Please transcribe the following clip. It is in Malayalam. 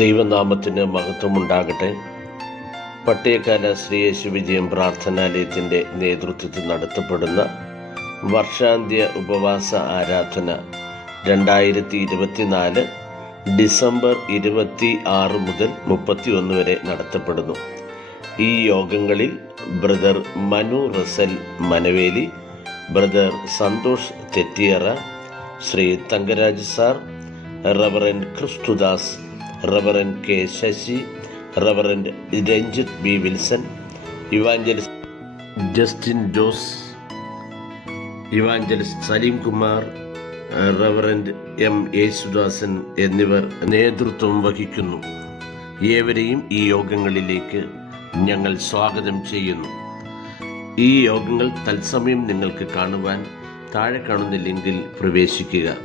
ദൈവനാമത്തിന് മഹത്വമുണ്ടാകട്ടെ. പട്ടയക്കാല ശ്രീ യേശു വിജയം പ്രാർത്ഥനാലയത്തിന്റെ നേതൃത്വത്തിൽ നടത്തപ്പെടുന്ന വർഷാന്ത്യ ഉപവാസ ആരാധന രണ്ടായിരത്തി ഇരുപത്തിനാല് ഡിസംബർ ഇരുപത്തി ആറ് മുതൽ മുപ്പത്തി ഒന്ന് വരെ നടത്തപ്പെടുന്നു. ഈ യോഗങ്ങളിൽ brother Manu Russell Manaveli brother Santhosh Thettiyara Shri Thankaraj sir reverend Kristudas reverend K Sasi reverend Ranjith B Wilson evangelist Justin Jose evangelist Saleem Kumar reverend M Yesudasan എന്നിവർ നേതൃത്വം വഹിക്കുന്നു. ഏവരെയും ഈ യോഗങ്ങളിലേക്ക് ഞങ്ങൾ സ്വാഗതം ചെയ്യുന്നു. ഈ യോഗങ്ങൾ തത്സമയം നിങ്ങൾക്ക് കാണുവാൻ താഴെ കാണുന്ന ലിങ്കിൽ പ്രവേശിക്കുക.